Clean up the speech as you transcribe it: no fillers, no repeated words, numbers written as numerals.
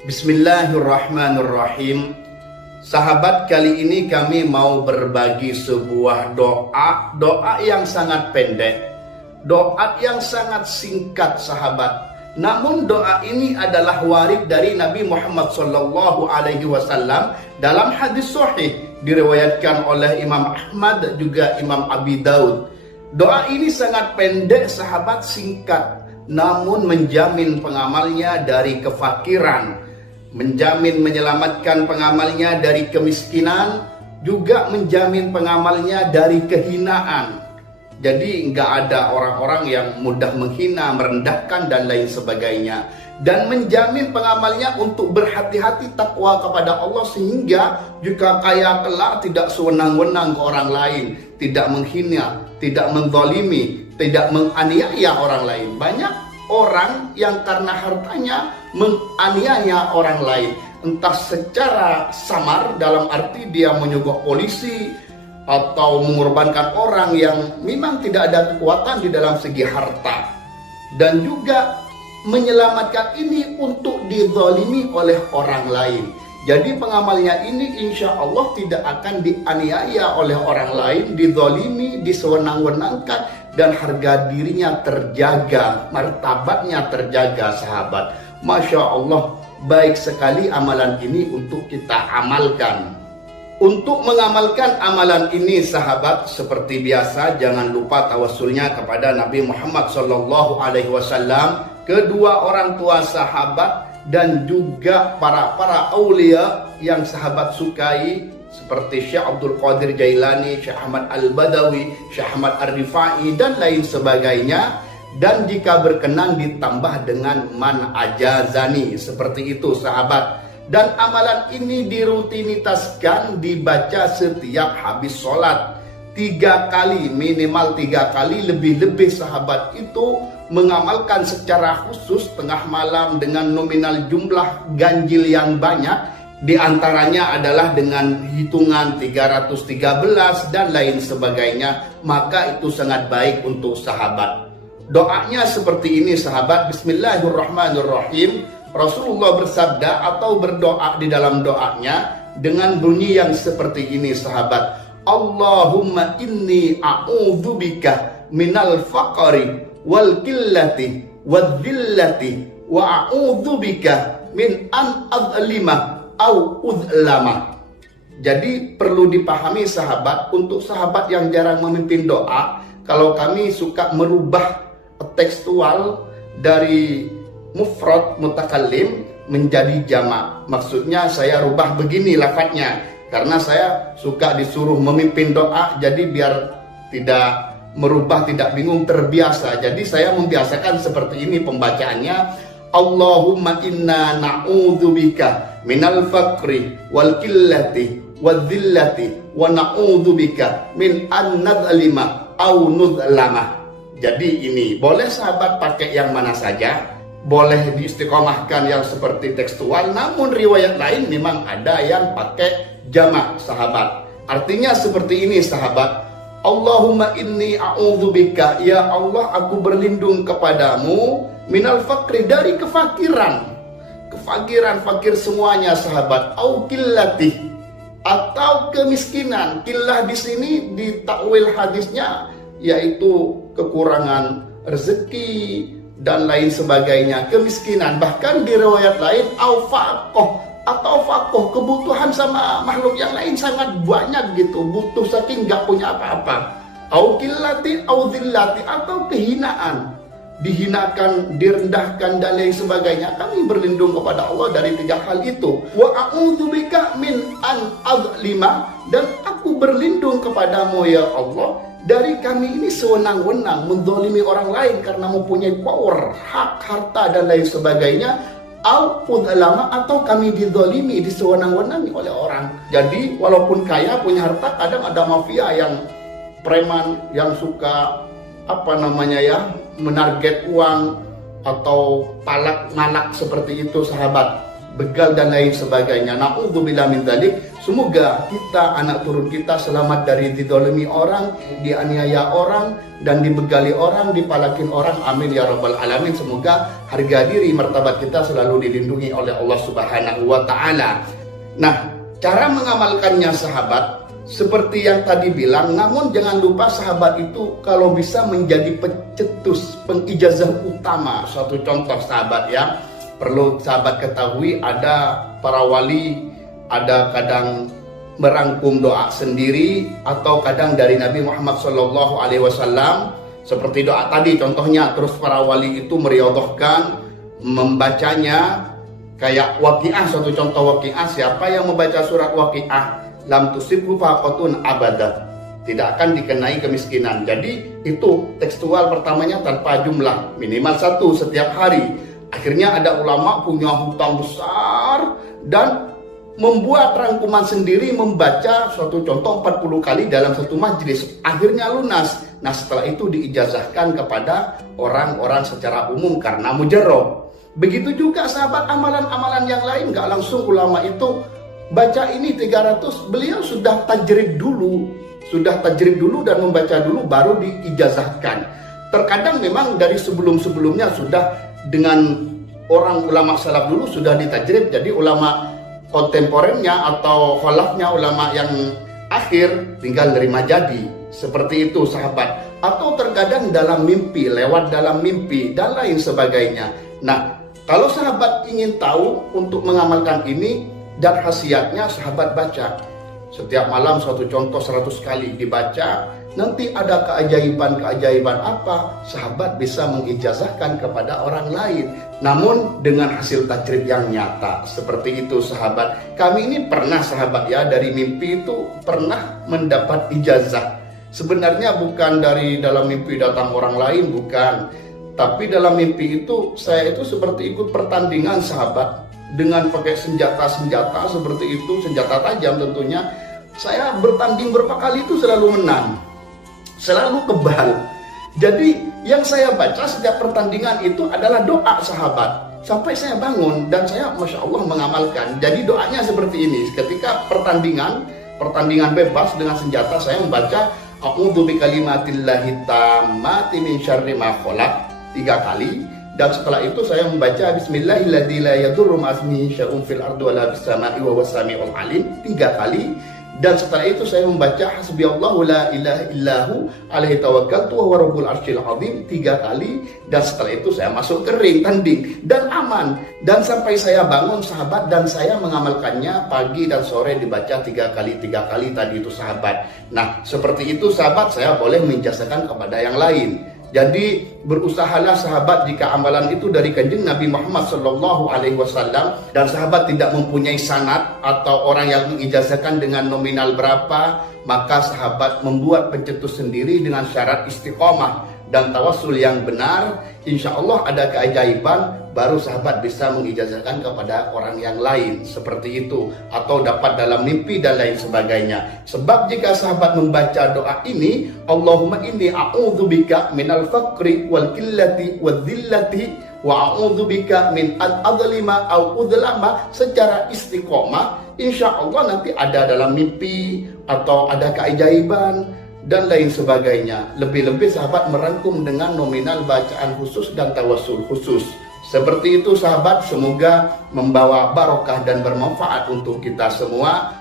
Bismillahirrahmanirrahim. Sahabat, kali ini kami mau berbagi sebuah doa yang sangat pendek, doa yang sangat singkat sahabat. Namun doa ini adalah warid dari Nabi Muhammad SAW dalam hadis sahih diriwayatkan oleh Imam Ahmad dan juga Imam Abi Daud. Doa ini sangat pendek sahabat, singkat, namun menjamin pengamalnya dari kefakiran, menjamin menyelamatkan pengamalnya dari kemiskinan, juga menjamin pengamalnya dari kehinaan. Jadi nggak ada orang-orang yang mudah menghina, merendahkan dan lain sebagainya. Dan menjamin pengamalnya untuk berhati-hati takwa kepada Allah, sehingga jika kaya kelak tidak sewenang-wenang ke orang lain, tidak menghina, tidak menzalimi, tidak menganiaya orang lain. Banyak orang yang karena hartanya menganiaya orang lain, entah secara samar dalam arti dia menyogok polisi atau mengorbankan orang yang memang tidak ada kekuatan di dalam segi harta, dan juga menyelamatkan ini untuk dizalimi oleh orang lain. Jadi pengamalnya ini insya Allah tidak akan dianiaya oleh orang lain, dizalimi, disewenang-wenangkan, dan harga dirinya terjaga, martabatnya terjaga sahabat. Masya Allah, baik sekali amalan ini untuk kita amalkan. Untuk mengamalkan amalan ini sahabat, seperti biasa jangan lupa tawassulnya kepada Nabi Muhammad SAW, kedua orang tua sahabat, dan juga para aulia yang sahabat sukai seperti Syekh Abdul Qadir Jailani, Syekh Ahmad Al-Badawi, Syekh Ahmad Ar-Rifai dan lain sebagainya. Dan jika berkenan ditambah dengan man ajazani, seperti itu sahabat. Dan amalan ini dirutinitaskan dibaca setiap habis sholat 3 kali, minimal 3 kali, lebih-lebih sahabat itu mengamalkan secara khusus tengah malam dengan nominal jumlah ganjil yang banyak. Di antaranya adalah dengan hitungan 313 dan lain sebagainya. Maka itu sangat baik untuk sahabat. Doanya seperti ini sahabat. Bismillahirrahmanirrahim. Rasulullah bersabda atau berdoa di dalam doanya dengan bunyi yang seperti ini sahabat. Allahumma inni a'udzubika minal faqri wal qillati wadzillati wa a'udzubika min an adzlima au udzlama. Jadi perlu dipahami sahabat, untuk sahabat yang jarang memimpin doa, kalau kami suka merubah tekstual dari mufrad mutakallim menjadi jamak. Maksudnya saya rubah begini lafadznya, karena saya suka disuruh memimpin doa, jadi biar tidak merubah, tidak bingung, terbiasa. Jadi saya membiasakan seperti ini pembacaannya. Allahumma inna na'udzubika minal faqri wal qillati wadzillati wa na'udzubika min an nadzlima au nudzlama. Jadi ini boleh sahabat pakai yang mana saja, boleh diistiqomahkan yang seperti tekstual, namun riwayat lain memang ada yang pakai jamak sahabat. Artinya seperti ini sahabat. Allahumma inni a'udzubika, ya Allah aku berlindung kepadamu, minal faqri, dari kefakiran. Kefakiran, fakir semuanya sahabat. Au qillati, atau kemiskinan. Qillah di sini di takwil hadisnya yaitu kekurangan rezeki dan lain sebagainya, kemiskinan. Bahkan di riwayat lain au faqoh, atau fakoh, kebutuhan sama makhluk yang lain sangat banyak gitu, butuh saking nggak punya apa-apa. Au qillati au dzillati, atau kehinaan, dihinakan, direndahkan dan lain sebagainya. Kami berlindung kepada Allah dari 3 hal itu. Wa a'udzubika min an adzlima, dan aku berlindung kepadamu ya Allah dari kami ini sewenang-wenang menzalimi orang lain karena mempunyai power, hak, harta dan lain sebagainya. Au udzlama, atau kami dizalimi, disewenang-wenangi oleh orang. Jadi walaupun kaya, punya harta, kadang ada mafia yang preman yang suka menarget uang atau palak malak seperti itu sahabat. begal dan lain sebagainya. Na'udzubillah min dzalik. Semoga kita, anak turun kita selamat dari didolimi orang, dianiaya orang, dan dibegali orang, dipalakin orang. Amin ya rabbal alamin. Semoga harga diri martabat kita selalu dilindungi oleh Allah Subhanahu wa taala. Nah, cara mengamalkannya sahabat seperti yang tadi bilang, namun jangan lupa sahabat itu kalau bisa menjadi pencetus, pengijazah utama. Suatu contoh sahabat ya, perlu sahabat ketahui, ada para wali, ada kadang merangkum doa sendiri atau kadang dari Nabi Muhammad SAW, seperti doa tadi contohnya. Terus para wali itu meriadhahkan membacanya kayak Waqiah. Suatu contoh Waqiah, siapa yang membaca surat Waqiah, lam tusibhu faqatun abada, tidak akan dikenai kemiskinan. Jadi itu tekstual pertamanya tanpa jumlah, minimal 1 setiap hari. Akhirnya ada ulama punya hutang besar dan membuat rangkuman sendiri, membaca suatu contoh 40 kali dalam satu majlis. Akhirnya lunas. Nah, setelah itu diijazahkan kepada orang-orang secara umum karena mujarrab. Begitu juga sahabat, amalan-amalan yang lain nggak langsung ulama itu baca ini 300, beliau sudah tajrid dulu dan membaca dulu baru diijazahkan. Terkadang memang dari sebelum-sebelumnya sudah dengan orang ulama salaf dulu sudah ditajrid, jadi ulama kontemporer,nya atau khalafnya, ulama yang akhir tinggal nerima jadi. Seperti itu sahabat. Atau terkadang dalam mimpi, lewat dalam mimpi dan lain sebagainya. Nah, kalau sahabat ingin tahu untuk mengamalkan ini dan khasiatnya, sahabat baca setiap malam suatu contoh 100 kali dibaca. Nanti ada keajaiban-keajaiban apa, sahabat bisa mengijazahkan kepada orang lain, namun dengan hasil tajrid yang nyata. Seperti itu sahabat. Kami ini pernah sahabat ya, dari mimpi itu pernah mendapat ijazah. Sebenarnya bukan dari dalam mimpi datang orang lain, bukan, tapi dalam mimpi itu saya itu seperti ikut pertandingan sahabat, dengan pakai senjata-senjata seperti itu, senjata tajam tentunya. Saya bertanding berapa kali itu selalu menang, selalu kebal. Jadi yang saya baca setiap pertandingan itu adalah doa sahabat. Sampai saya bangun dan saya Masya Allah mengamalkan. Jadi doanya seperti ini. Ketika pertandingan bebas dengan senjata, saya membaca A'udzu bikalimatillahi tammati min syarri ma khalaq 3 kali. Dan setelah itu saya membaca Bismillahilladzi la yadurru ma'asmihi syai'un fil ardi wa la fis sama'i wa huwas samiul alim 3 kali. Dan setelah itu saya membaca Hasbiyallahu la ilaha illahu alaihi tawakkaltu wa huwa rabbul arsyil azim 3 kali. Dan setelah itu saya masuk ke ring tanding dan aman. Dan sampai saya bangun sahabat, dan saya mengamalkannya pagi dan sore, dibaca 3 kali tadi itu sahabat. Nah, seperti itu sahabat, saya boleh menjazahkan kepada yang lain. Jadi berusahalah sahabat jika amalan itu dari kanjeng Nabi Muhammad SAW dan sahabat tidak mempunyai sanad atau orang yang mengijazahkan dengan nominal berapa, maka sahabat membuat pencetus sendiri dengan syarat istiqomah dan tawassul yang benar. Insya Allah ada keajaiban, baru sahabat bisa mengijazahkan kepada orang yang lain seperti itu, atau dapat dalam mimpi dan lain sebagainya. Sebab jika sahabat membaca doa ini, Allahumma inni a'udzubika minal faqri wal qillati wal dhillati wa a'udzubika min al-adlima au udlama secara istiqomah, insya Allah nanti ada dalam mimpi atau ada keajaiban dan lain sebagainya. Lebih-lebih sahabat merangkum dengan nominal bacaan khusus dan tawassul khusus. Seperti itu sahabat, semoga membawa barokah dan bermanfaat untuk kita semua.